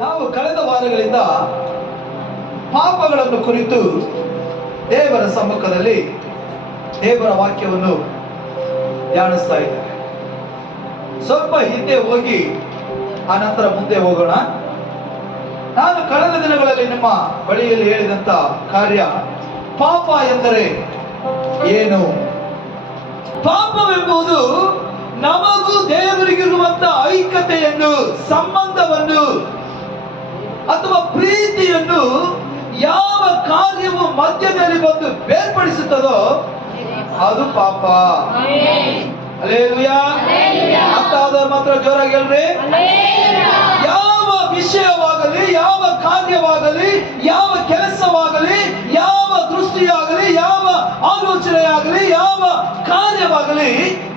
ನಾವು ಕಳೆದ ವಾರಗಳಿಂದ ಪಾಪಗಳನ್ನು ಕುರಿತು ದೇವರ ಸಮ್ಮುಖದಲ್ಲಿ ದೇವರ ವಾಕ್ಯವನ್ನು ಧ್ಯಾನಿಸ್ತಾ ಇದ್ದೇವೆ. ಸ್ವಲ್ಪ ಹಿಂದೆ ಹೋಗಿ ಆನಂತರ ಮುಂದೆ ಹೋಗೋಣ. ನಾನು ಕಳೆದ ದಿನಗಳಲ್ಲಿ ನಿಮ್ಮ ಬಳಿಯಲ್ಲಿ ಹೇಳಿದಂತ ಕಾರ್ಯ, ಪಾಪ ಎಂದರೆ ಏನು? ಪಾಪವೆಂಬುದು ನಮಗೂ ದೇವರಿಗಿರುವಂತ ಐಕ್ಯತೆಯನ್ನು, ಸಂಬಂಧವನ್ನು ಅಥವಾ ಪ್ರೀತಿಯನ್ನು ಯಾವ ಕಾರ್ಯವು ಮಧ್ಯದಲ್ಲಿ ಬಂದು ಬೇರ್ಪಡಿಸುತ್ತದೋ ಅದು ಪಾಪ. ಹಲ್ಲೆಲೂಯಾ. ಅರ್ಥ ಆದವರು ಮಾತ್ರ ಜೋರಾಗಿ ಹೇಳ್ರಿ. ಯಾವ ವಿಷಯವಾಗಲಿ, ಯಾವ ಕಾರ್ಯವಾಗಲಿ, ಯಾವ ಕೆಲಸವಾಗಲಿ, ಯಾವ ದೃಷ್ಟಿಯಾಗಲಿ, ಯಾವ ಆಲೋಚನೆಯಾಗಲಿ, ಯಾವ ಕಾರ್ಯವಾಗಲಿ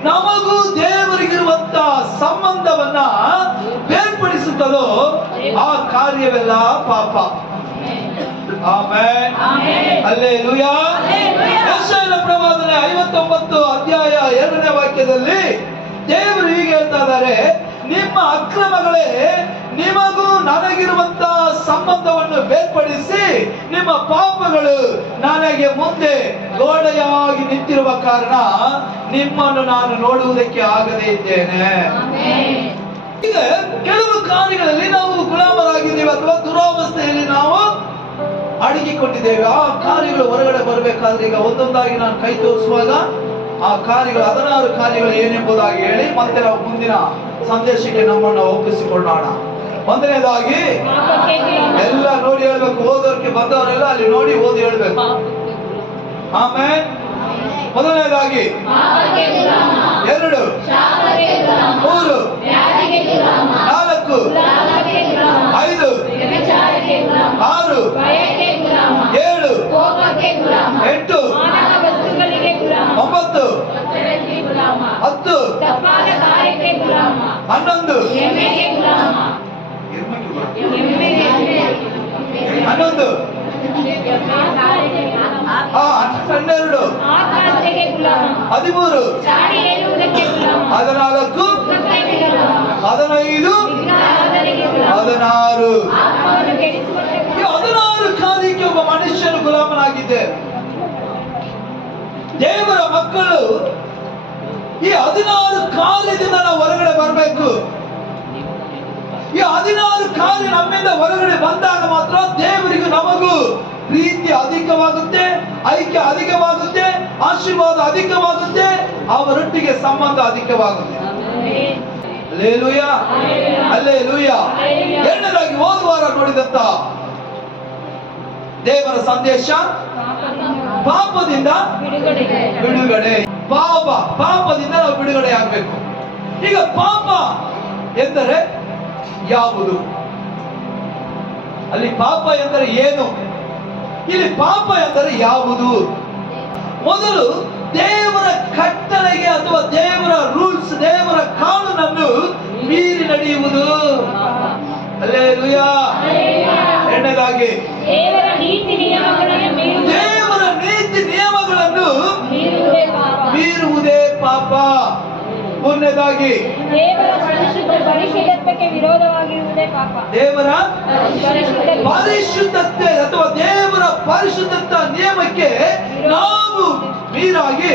ನಮಗೂ ದೇವರಿಗಿರುವಂತ ಸಂಬಂಧವನ್ನ ಬೇರ್ಪಡಿಸುತ್ತದೋ ಆ ಕಾರ್ಯವೆಲ್ಲ ಪಾಪ. ಆಮೆನ್. ಹಲ್ಲೆಲೂಯಾ. ಯೆಶಾಯನ ಪ್ರವಾದನೆ 59 ಅಧ್ಯಾಯ 2ನೇ ವಾಕ್ಯದಲ್ಲಿ ದೇವರು ಹೀಗೆ ಹೇಳ್ತಾ ಇದ್ದಾರೆ, ನಿಮ್ಮ ಅಕ್ರಮಗಳೇ ನಿಮಗೂ ನನಗಿರುವಂತ ಸಂಬಂಧವನ್ನು ಬೇರ್ಪಡಿಸಿ, ನಿಮ್ಮ ಪಾಪಗಳು ನನಗೆ ಮುಂದೆ ಗೋಡೆಯಾಗಿ ನಿಂತಿರುವ ಕಾರಣ ನಿಮ್ಮನ್ನು ನಾನು ನೋಡುವುದಕ್ಕೆ ಆಗದೇ ಇದ್ದೇನೆ. ಈಗ ಕೆಲವು ಕಾರ್ಯಗಳಲ್ಲಿ ನಾವು ಗುಲಾಮರಾಗಿದ್ದೇವೆ ಅಥವಾ ದುರಾವಸ್ಥೆಯಲ್ಲಿ ನಾವು ಅಡಗಿಕೊಂಡಿದ್ದೇವೆ. ಆ ಕಾರ್ಯಗಳು ಹೊರಗಡೆ ಬರಬೇಕಾದ್ರೆ ಈಗ ಒಂದೊಂದಾಗಿ ನಾನು ಕೈ ತೋರಿಸುವಾಗ ಆ ಕಾರ್ಯಗಳು 16 ಕಾರ್ಯಗಳು ಏನೆಂಬುದಾಗಿ ಹೇಳಿ ಮತ್ತೆ ನಾವು ಮುಂದಿನ ಸಂದೇಶಕ್ಕೆ ನಮ್ಮನ್ನು ಒಪ್ಪಿಸಿಕೊಳ್ಳೋಣ. ಒಂದನೇದಾಗಿ ಎಲ್ಲ ನೋಡಿ ಹೇಳ್ಬೇಕು, ಓದೋರ್ಗೆ ಬಂದವರೆಲ್ಲ ಅಲ್ಲಿ ನೋಡಿ ಓದಿ ಹೇಳ್ಬೇಕು. ಆಮೇಲೆ ಮೊದಲನೇದಾಗಿ 2, 3, 4, 5, 6, 7, 8, 9, 10, 11, 12, 12, 13, 14, 15, 16. ಈ 16 ಕಾರ್ಯಕ್ಕೆ ಒಬ್ಬ ಮನುಷ್ಯನು ಗುಲಾಮನಾಗಿದ್ದೆ. ದೇವರ ಮಕ್ಕಳು ಈ 16 ಕಾರ್ಯದಿಂದ ನಾವು ಹೊರಗಡೆ ಬರಬೇಕು. ಈ 16 ಕಾರ್ಯ ನಮ್ಮಿಂದ ಹೊರಗಡೆ ಬಂದಾಗ ಮಾತ್ರ ದೇವರಿಗೂ ನಮಗೂ ಪ್ರೀತಿ ಅಧಿಕವಾಗುತ್ತೆ, ಐಕ್ಯ ಅಧಿಕವಾಗುತ್ತೆ, ಆಶೀರ್ವಾದ ಅಧಿಕವಾಗುತ್ತೆ, ಅವರೊಟ್ಟಿಗೆ ಸಂಬಂಧ ಅಧಿಕವಾಗುತ್ತೆ. Hallelujah, hallelujah. ಎರಡನೇದಾಗಿ ಹೋದ ವಾರ ನೋಡಿದಂತ ದೇವರ ಸಂದೇಶ, ಪಾಪದಿಂದ ಬಿಡುಗಡೆ. ಪಾಪದಿಂದ ನಾವು ಬಿಡುಗಡೆ ಆಗಬೇಕು. ಈಗ ಪಾಪ ಎಂದರೆ ಯಾವುದು? ಅಲ್ಲಿ ಪಾಪ ಎಂದರೆ ಏನು? ಇಲ್ಲಿ ಪಾಪ ಎಂದರೆ ಯಾವುದು? ಮೊದಲು ದೇವರ ಕಟ್ಟಳೆಗೆ ಅಥವಾ ದೇವರ ರೂಲ್ಸ್, ದೇವರ ಕಾನೂನನ್ನು ಮೀರಿ ನಡೆಯುವುದು. ಹಲ್ಲೆಲೂಯಾ. ಎರಡನೇದಾಗಿ ದೇವರ ನೀತಿ ನಿಯಮಗಳನ್ನು ಮೀರುವುದೇ ಪಾಪ. ಮೂರನೇದಾಗಿ ದೇವರ ಪರಿಶುದ್ಧತೆಗೆ ವಿರೋಧವಾಗಿರುವುದೇ ಪಾಪ. ದೇವರ ಪರಿಶುದ್ಧತೆ ಅಥವಾ ದೇವರ ಪರಿಶುದ್ಧತಾ ನಿಯಮಕ್ಕೆ ನಾವು ಮೀರಾಗಿ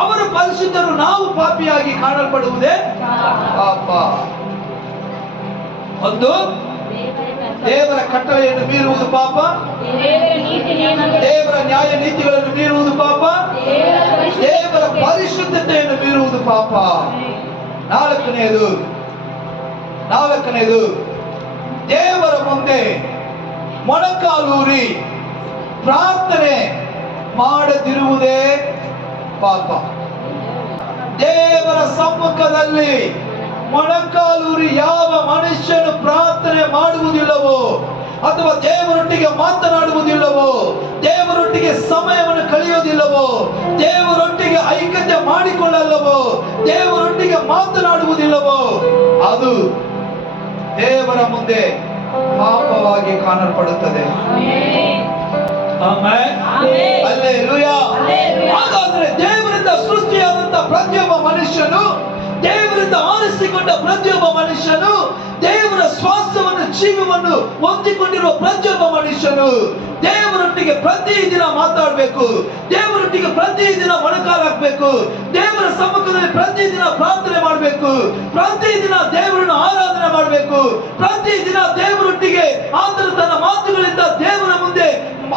ಅವರು ಪರಿಶುದ್ಧರು, ನಾವು ಪಾಪಿಯಾಗಿ ಕಾಣಲ್ಪಡುವುದೇ ಪಾಪ. ಒಂದು ದೇವರ ಕಟ್ಟಳೆಯನ್ನು ಮೀರುವುದು ಪಾಪ, ದೇವರ ನ್ಯಾಯ ನೀತಿಗಳನ್ನು ಮೀರುವುದು ಪಾಪ, ದೇವರ ಪರಿಶುದ್ಧತೆಯನ್ನು ಮೀರುವುದು ಪಾಪ. ನಾಲ್ಕನೆಯದು ದೇವರ ಮುಂದೆ ಮೊಣಕಾಲೂರಿ ಪ್ರಾರ್ಥನೆ ಮಾಡದಿರುವುದೇ ಪಾಪ. ದೇವರ ಸಮ್ಮುಖದಲ್ಲಿ ಮೊಣಕಾಲೂರಿ ಯಾವ ಮನುಷ್ಯನು ಪ್ರಾರ್ಥನೆ ಮಾಡುವುದಿಲ್ಲವೋ ಅಥವಾ ದೇವರೊಟ್ಟಿಗೆ ಮಾತನಾಡುವುದಿಲ್ಲವೋ, ದೇವರೊಟ್ಟಿಗೆ ಸಮಯವನ್ನು ಕಳೆಯುವುದಿಲ್ಲವೋ, ದೇವರೊಟ್ಟಿಗೆ ಐಕ್ಯತೆ ಮಾಡಿಕೊಳ್ಳಲ್ಲವೋ, ದೇವರೊಟ್ಟಿಗೆ ಮಾತನಾಡುವುದಿಲ್ಲವೋ, ಅದು ದೇವರ ಮುಂದೆ ಪಾಪವಾಗಿ ಕಾಣಲ್ಪಡುತ್ತದೆ. ಆಮೆನ್. ಹಲ್ಲೆಲೂಯಾ. ಹಾಗಾದ್ರೆ ದೇವರಿಂದ ಸೃಷ್ಟಿಯಾದಂತ ಪ್ರತಿಯೊಬ್ಬ ಮನುಷ್ಯನು, ದೇವರಿಂದ ಆರಿಸಿಕೊಂಡ ಪ್ರತಿಯೊಬ್ಬ ಮನುಷ್ಯನು, ದೇವರ ಸ್ವಾಸ್ಥ್ಯವನ್ನು ಜೀವವನ್ನು ಹೊಂದಿಕೊಂಡಿರುವ ಪ್ರತಿಯೊಬ್ಬ ಮನುಷ್ಯನು ದೇವರೊಟ್ಟಿಗೆ ಪ್ರತಿದಿನ ಮಾತಾಡಬೇಕು, ದೇವರೊಟ್ಟಿಗೆ ಪ್ರತಿದಿನ ಮೊಣಕಾಲಾಗಬೇಕು, ದೇವರ ಸಮ್ಮುಖದಲ್ಲಿ ಪ್ರತಿದಿನ ಪ್ರಾರ್ಥನೆ ಮಾಡಬೇಕು, ಪ್ರತಿದಿನ ದೇವರನ್ನು ಆರಾಧನೆ ಮಾಡಬೇಕು, ಪ್ರತಿದಿನ ದೇವರೊಟ್ಟಿಗೆ ಆತನ ತನ್ನ ಮಾತುಗಳಿಂದ ದೇವರ ಮುಂದೆ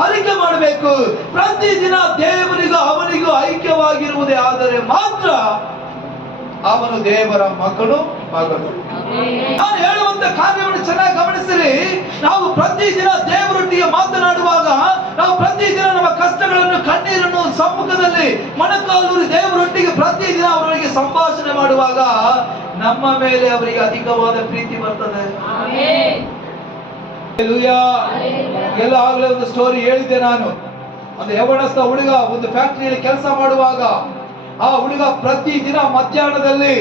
ಅರಿಕೆ ಮಾಡಬೇಕು. ಪ್ರತಿದಿನ ದೇವರಿಗೂ ಅವನಿಗೂ ಐಕ್ಯವಾಗಿರುವುದೇ ಆದರೆ ಮಾತ್ರ ಅವನು ದೇವರ ಮಗನು. ನಾನು ಹೇಳುವಂತ ಕಾರ್ಯವನ್ನು ಚೆನ್ನಾಗಿ ಗಮನಿಸಿರಿ. ನಾವು ಪ್ರತಿದಿನ ದೇವರೊಟ್ಟಿಗೆ ಮಾತನಾಡುವಾಗ, ನಾವು ಪ್ರತಿದಿನ ನಮ್ಮ ಕಷ್ಟಗಳನ್ನು ಕಣ್ಣೀರನ್ನು ಸಮ್ಮುಖದಲ್ಲಿ ಮೊಣಕಾಲೂರಿ ದೇವರೊಟ್ಟಿಗೆ ಪ್ರತಿದಿನ ಅವರಿಗೆ ಸಂಭಾಷಣೆ ಮಾಡುವಾಗ ನಮ್ಮ ಮೇಲೆ ಅವರಿಗೆ ಅಧಿಕವಾದ ಪ್ರೀತಿ ಬರ್ತದೆ. ಎಲ್ಲ ಆಗ್ಲೇ ಒಂದು ಸ್ಟೋರಿ ಹೇಳಿದ್ದೆ ನಾನು. ಒಂದು ಯವನಸ್ಥ ಹುಡುಗ ಒಂದು ಫ್ಯಾಕ್ಟರಿಯಲ್ಲಿ ಕೆಲಸ ಮಾಡುವಾಗ ಆ ಹುಡುಗ ಪ್ರತಿದಿನ ಮಧ್ಯಾಹ್ನದಲ್ಲಿ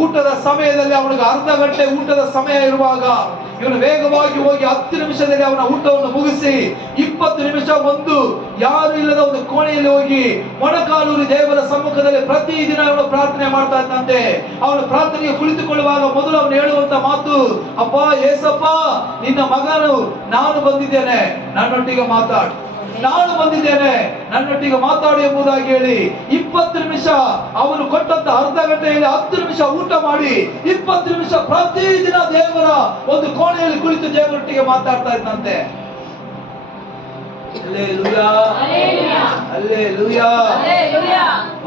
ಊಟದ ಸಮಯದಲ್ಲಿ ಅವನಿಗೆ ಅರ್ಧ ಗಂಟೆ ಊಟದ ಸಮಯ ಇರುವಾಗ ಇವನು ವೇಗವಾಗಿ ಹೋಗಿ 10 ನಿಮಿಷದಲ್ಲಿ ಅವನ ಊಟವನ್ನು ಮುಗಿಸಿ 20 ನಿಮಿಷ ಯಾರು ಇಲ್ಲದ ಒಂದು ಕೋಣೆಯಲ್ಲಿ ಹೋಗಿ ಮೊಣಕಾಲೂರಿ ದೇವರ ಸಮ್ಮುಖದಲ್ಲಿ ಪ್ರತಿದಿನ ಅವನು ಪ್ರಾರ್ಥನೆ ಮಾಡ್ತಾ ಇದ್ದಂತೆ. ಅವನು ಪ್ರಾರ್ಥನೆಗೆ ಕುಳಿತುಕೊಳ್ಳುವಾಗ ಮೊದಲು ಅವನು ಹೇಳುವಂತ ಮಾತು, ಅಪ್ಪ ಏಸಪ್ಪ, ನಿನ್ನ ಮಗನು ನಾನು ಬಂದಿದ್ದೇನೆ, ನನ್ನೊಟ್ಟಿಗೆ ಮಾತಾಡು, ನಾನು ಬಂದಿದ್ದೇನೆ, ನನ್ನೊಟ್ಟಿಗೆ ಮಾತಾಡು ಎಂಬುದಾಗಿ ಹೇಳಿ 20 ನಿಮಿಷ ಅವನು ಕೊಟ್ಟಂತ ಅರ್ಧ ಗಂಟೆಯಲ್ಲಿ 10 ನಿಮಿಷ ಊಟ ಮಾಡಿ 20 ನಿಮಿಷ ಪ್ರತಿದಿನ ದೇವರ ಒಂದು ಕೋಣೆಯಲ್ಲಿ ಕುಳಿತು ದೇವರೊಟ್ಟಿಗೆ ಮಾತಾಡ್ತಾ ಇದ್ದಂತೆ.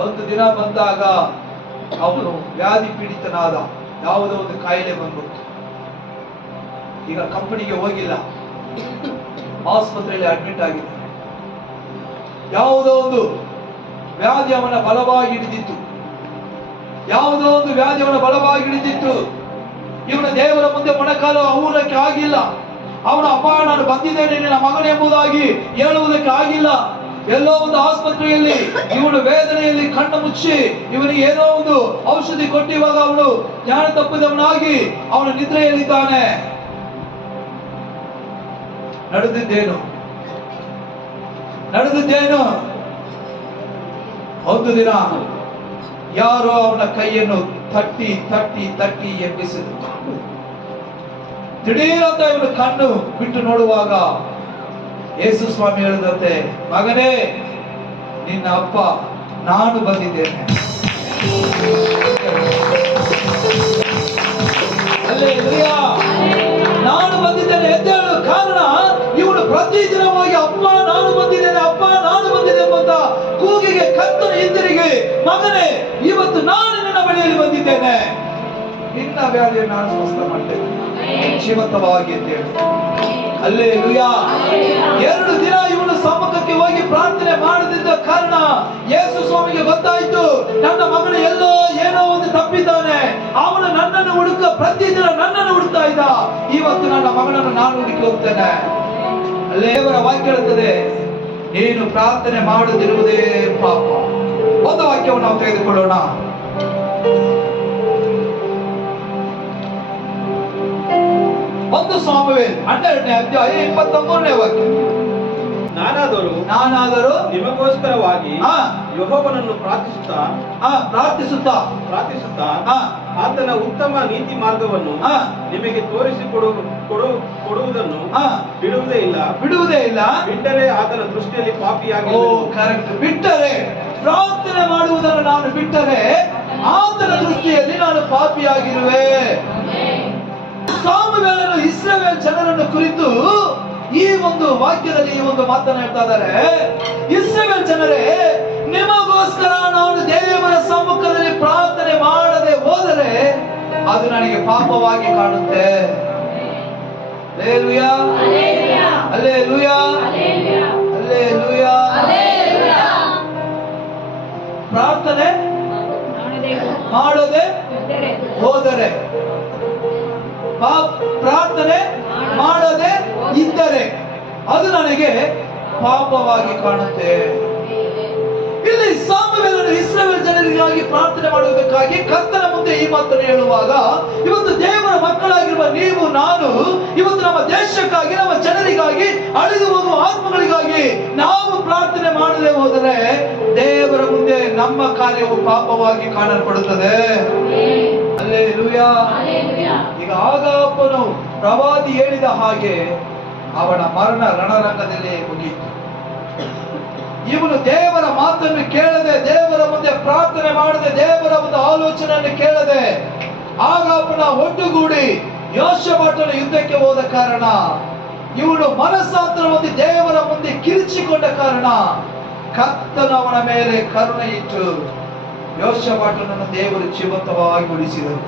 ಒಂದು ದಿನ ಬಂದಾಗ ಅವನು ವ್ಯಾಧಿ ಪೀಡಿತನಾದ, ಯಾವುದೋ ಒಂದು ಕಾಯಿಲೆ ಬಂದ್ಬಿಟ್ಟು ಈಗ ಕಂಪನಿಗೆ ಹೋಗಿಲ್ಲ, ಆಸ್ಪತ್ರೆಯಲ್ಲಿ ಅಡ್ಮಿಟ್ ಆಗಿದೆ. ಯಾವುದೋ ಒಂದು ವ್ಯಾಧಿ ಅವನ ಬಲವಾಗಿ ಹಿಡಿದಿತ್ತು, ಇವನ ದೇವರ ಮುಂದೆ ಮೊಣಕಾಲು ಅವರಕ್ಕೆ ಆಗಿಲ್ಲ. ಅವನ ಅಪ್ಪ ನಾನು ಬಂದಿದ್ದೇನೆ ನಿನ್ನ ಮಗನ ಎಂಬುದಾಗಿ ಹೇಳುವುದಕ್ಕೆ ಆಗಿಲ್ಲ. ಎಲ್ಲೋ ಒಂದು ಆಸ್ಪತ್ರೆಯಲ್ಲಿ ಇವನು ವೇದನೆಯಲ್ಲಿ ಕಣ್ಣು ಮುಚ್ಚಿ ಇವನಿಗೆ ಏನೋ ಒಂದು ಔಷಧಿ ಕೊಟ್ಟು ಇವಾಗ ಅವನು ಜ್ಞಾನ ತಪ್ಪಿದವನಾಗಿ ಅವನು ನಿದ್ರೆಯಲ್ಲಿದ್ದಾನೆ. ನಡೆದಿದ್ದೇನು ಒಂದು ದಿನ ಯಾರೋ ಅವನ ಕೈಯನ್ನು ತಟ್ಟಿ ಎಬ್ಬಿಸಿದ್ರು. ದಿಢೀರಂತ ಇವನು ಕಣ್ಣು ಬಿಟ್ಟು ನೋಡುವಾಗ ಯೇಸು ಸ್ವಾಮಿ ಹೇಳಿದಂತೆ, ಮಗನೇ ನಿನ್ನ ಅಪ್ಪ ನಾನು ಬಂದಿದ್ದೇನೆ. ನಾನು ಬಂದಿದ್ದೇನೆ ಎದ್ದೇಳು. ಕಾರಣ ಇವನು ಪ್ರತಿದಿನ ಹೋಗಿ ಅಪ್ಪ ನಾನು ಬಂದಿದ್ದೇನೆ ಎಂಬಂತ ಕೂಗಿಗೆ ಕರ್ತನು ಹಿಂದಿರುಗಿ, ಮಗನೇ ಇವತ್ತು ನಾನು ನಿನ್ನ ಬಳಿಯಲ್ಲಿ ಬಂದಿದ್ದೇನೆ, ನಿನ್ನ ವ್ಯಾಧಿಯನ್ನು ನಾನು ಸ್ವಸ್ಥ ಮಾಡ್ತೇನೆ, ಜೀವಂತವಾಗಿ ಅಂತ ಹೇಳಿ. ಹಲ್ಲೆಲೂಯಾ. 2 ದಿನ ಇವನು ಸಮ್ಮುಖಕ್ಕೆ ಹೋಗಿ ಪ್ರಾರ್ಥನೆ ಮಾಡದಿದ್ದ ಕಾರಣ ಯೇಸು ಸ್ವಾಮಿಗೆ ಗೊತ್ತಾಯ್ತು, ನನ್ನ ಮಗನು ಎಲ್ಲೋ ಏನೋ ಒಂದು ತಪ್ಪಿದ್ದಾನೆ, ಅವನು ನನ್ನನ್ನು ಪ್ರತಿದಿನ ನನ್ನನ್ನು ಹುಡುಕ್ತಾ ಇದ್ದ, ಇವತ್ತು ನನ್ನ ಮಗನನ್ನು ನಾನು ಹುಡುಕಿ ಹೋಗ್ತೇನೆ. ದೇವರ ವಾಕ್ಯ ಹೇಳುತ್ತದೆ, ನೀನು ಪ್ರಾರ್ಥನೆ ಮಾಡದಿರುವುದೇ ಪಾಪ. ಒಂದು ವಾಕ್ಯವನ್ನು ನಾವು ತೆಗೆದುಕೊಳ್ಳೋಣ. ಒಂದು ಸಾಮುವೇಲ್ 12ನೇ ಅಧ್ಯಾಯ 23ನೇ ವಾಕ್ಯ. ನಾನಾದರೂ ನಿಮಗೋಸ್ಕರವಾಗಿ ಯೆಹೋವನನ್ನು ಪ್ರಾರ್ಥಿಸುತ್ತಾ ಆತನ ಉತ್ತಮ ನೀತಿ ಮಾರ್ಗವನ್ನು ನಿಮಗೆ ಕೊಡುವುದನ್ನು ಬಿಡುವುದೇ ಇಲ್ಲ. ಬಿಟ್ಟರೆ ಆತನ ದೃಷ್ಟಿಯಲ್ಲಿ ಪಾಪಿಯಾಗಿ. ಕರೆಕ್ಟ್. ಬಿಟ್ಟರೆ, ಪ್ರಾರ್ಥನೆ ಮಾಡುವುದನ್ನು ನಾನು ಬಿಟ್ಟರೆ ಆತನ ದೃಷ್ಟಿಯಲ್ಲಿ ನಾನು ಪಾಪಿಯಾಗಿರುವೆ. ಸಾಮುವೇಲನು ಇಸ್ರಾಯೇಲ್ ಜನರನ್ನು ಕುರಿತು ಈ ಒಂದು ವಾಕ್ಯದಲ್ಲಿ ಈ ಒಂದು ಮಾತನ್ನು ಹೇಳ್ತಾ ಇದ್ದಾರೆ. ಇಸ್ರಾಯೇಲ್ ಜನರೇ, ನಿಮಗೋಸ್ಕರ ನಾನು ದೇವರ ಸಮ್ಮುಖದಲ್ಲಿ ಪ್ರಾರ್ಥನೆ ಮಾಡದೆ ಹೋದರೆ ಅದು ನನಗೆ ಪಾಪವಾಗಿ ಕಾಣುತ್ತೆ. Hallelujah, hallelujah, hallelujah. ಪ್ರಾರ್ಥನೆ ಮಾಡದೆ ಹೋದರೆ, ಪ್ರಾರ್ಥನೆ ಮಾಡದೆ ಇದ್ದರೆ ಅದು ನನಗೆ ಪಾಪವಾಗಿ ಕಾಣುತ್ತೆ. ಇಲ್ಲಿ ಸಾಮುವೇಲನು ಇಸ್ರಾಯೇಲ್ ಜನರಿಗಾಗಿ ಪ್ರಾರ್ಥನೆ ಮಾಡುವುದಕ್ಕಾಗಿ ಕರ್ತನ ಮುಂದೆ ಈ ಮಾತನ್ನು ಹೇಳುವಾಗ, ಇವತ್ತು ದೇವರ ಮಕ್ಕಳಾಗಿರುವ ನೀವು ನಾನು ಇವತ್ತು ನಮ್ಮ ದೇಶಕ್ಕಾಗಿ, ನಮ್ಮ ಜನರಿಗಾಗಿ, ಅಳಿದು ಹೋಗುವ ಆತ್ಮಗಳಿಗಾಗಿ ನಾವು ಪ್ರಾರ್ಥನೆ ಮಾಡದೆ ಹೋದರೆ ದೇವರ ಮುಂದೆ ನಮ್ಮ ಕಾರ್ಯವು ಪಾಪವಾಗಿ ಕಾಣಲ್ಪಡುತ್ತದೆ. ಹಲ್ಲೆಲೂಯಾ. ಈಗ ಆಗಾಪನು ಪ್ರವಾದಿ ಹೇಳಿದ ಹಾಗೆ ಅವನ ಮರಣ ರಣರಂಗದಲ್ಲೇ ಮುಗಿಯಿತು. ಇವನು ದೇವರ ಮಾತನ್ನು ಕೇಳದೆ, ದೇವರ ಮುಂದೆ ಪ್ರಾರ್ಥನೆ ಮಾಡದೆ, ದೇವರ ಒಂದು ಆಲೋಚನೆಯನ್ನು ಕೇಳದೆ ಆಗಾಪನ ಒಟ್ಟುಗೂಡಿ ಯೋಷಬಾಟನ ಯುದ್ಧಕ್ಕೆ ಹೋದ ಕಾರಣ, ಇವನು ಮನಸ್ಸಾಂತರ ಹೊಂದಿ ದೇವರ ಮುಂದೆ ಕಿರಿಚಿಕೊಂಡ ಕಾರಣ ಕರ್ತನು ಅವನ ಮೇಲೆ ಕರುಣೆ ಇಟ್ಟು ಯೋಷಬಾಟನನ್ನು ದೇವರು ಜೀವಂತವಾಗಿ ಉಳಿಸಿದರು.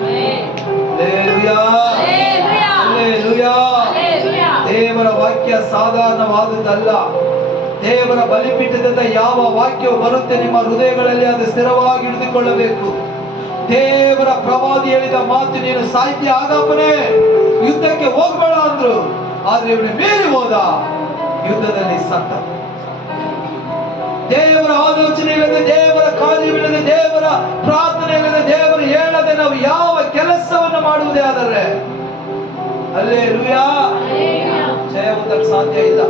ಹಲ್ಲೆಲೂಯಾ. ಹಲ್ಲೆಲೂಯಾ. ದೇವರ ವಾಕ್ಯ ಸಾಧಾರಣವಾದದ್ದಲ್ಲ. ದೇವರ ಬಲಿಪೀಠದಿಂದ ಯಾವ ವಾಕ್ಯವು ಬರುತ್ತೆ ನಿಮ್ಮ ಹೃದಯಗಳಲ್ಲಿ ಅದು ಸ್ಥಿರವಾಗಿ ಹಿಡಿದುಕೊಳ್ಳಬೇಕು. ದೇವರ ಪ್ರವಾದಿ ಹೇಳಿದ ಮಾತು, ನೀನು ಸಾಹಿತ್ಯ ಆಗಾಪನೆ ಯುದ್ಧಕ್ಕೆ ಹೋಗಬೇಡ ಅಂದ್ರು, ಆದ್ರೆ ಇವನು ಮೀರಿ ಹೋದ, ಯುದ್ಧದಲ್ಲಿ ಸತ್ತ. ದೇವರ ಆಲೋಚನೆ ಇಲ್ಲದೆ, ದೇವರ ಕಾರ್ಯವಿಲ್ಲದೆ, ದೇವರ ಪ್ರಾರ್ಥನೆ ಇಲ್ಲದೆ, ದೇವರು ಹೇಳದೆ ನಾವು ಯಾವ ಕೆಲಸವನ್ನು ಮಾಡುವುದೇ ಆದರೆ ಹಲ್ಲೆಲೂಯಾ ಜಯ ಹೊಂದಕ್ಕೆ ಸಾಧ್ಯ ಇಲ್ಲ.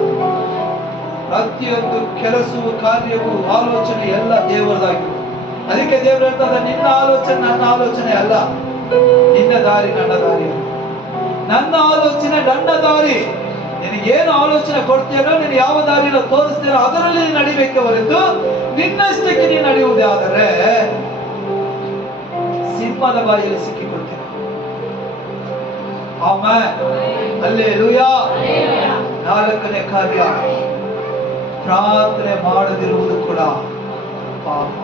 ಪ್ರತಿಯೊಂದು ಕೆಲಸವು, ಕಾರ್ಯವು, ಆಲೋಚನೆ ಎಲ್ಲ ದೇವರದಾಗಿದೆ. ಅದಕ್ಕೆ ದೇವರು ಹೇಳ್ತಾರೆ, ನಿನ್ನ ಆಲೋಚನೆ ನನ್ನ ಆಲೋಚನೆ ಅಲ್ಲ, ನಿನ್ನ ದಾರಿ ನನ್ನ ದಾರಿ, ನನ್ನ ಆಲೋಚನೆ ನನ್ನ ದಾರಿ. ನಿನಗೇನು ಆಲೋಚನೆ ಕೊಡ್ತೀನೋ, ನೀನು ಯಾವ ದಾರಿನ ತೋರಿಸ್ತೀನೋ ಅದರಲ್ಲಿ ನೀನು ನಡಿಬೇಕೆ ಹೊರತು ನಿನ್ನಷ್ಟಕ್ಕೆ ನೀನು ನಡೆಯುವುದೇ ಆದರೆ ಸಿಂಹದ ಬಾಯಲ್ಲಿ ಸಿಕ್ಕಿಕೊಳ್ತೀರ. ಆಮೆನ್. ಹಲ್ಲೆಲೂಯಾ. ನಾಲ್ಕನೇ ಕಾರ್ಯ, ಪ್ರಾರ್ಥನೆ ಮಾಡದಿರುವುದು ಕೂಡ ಪಾಪ.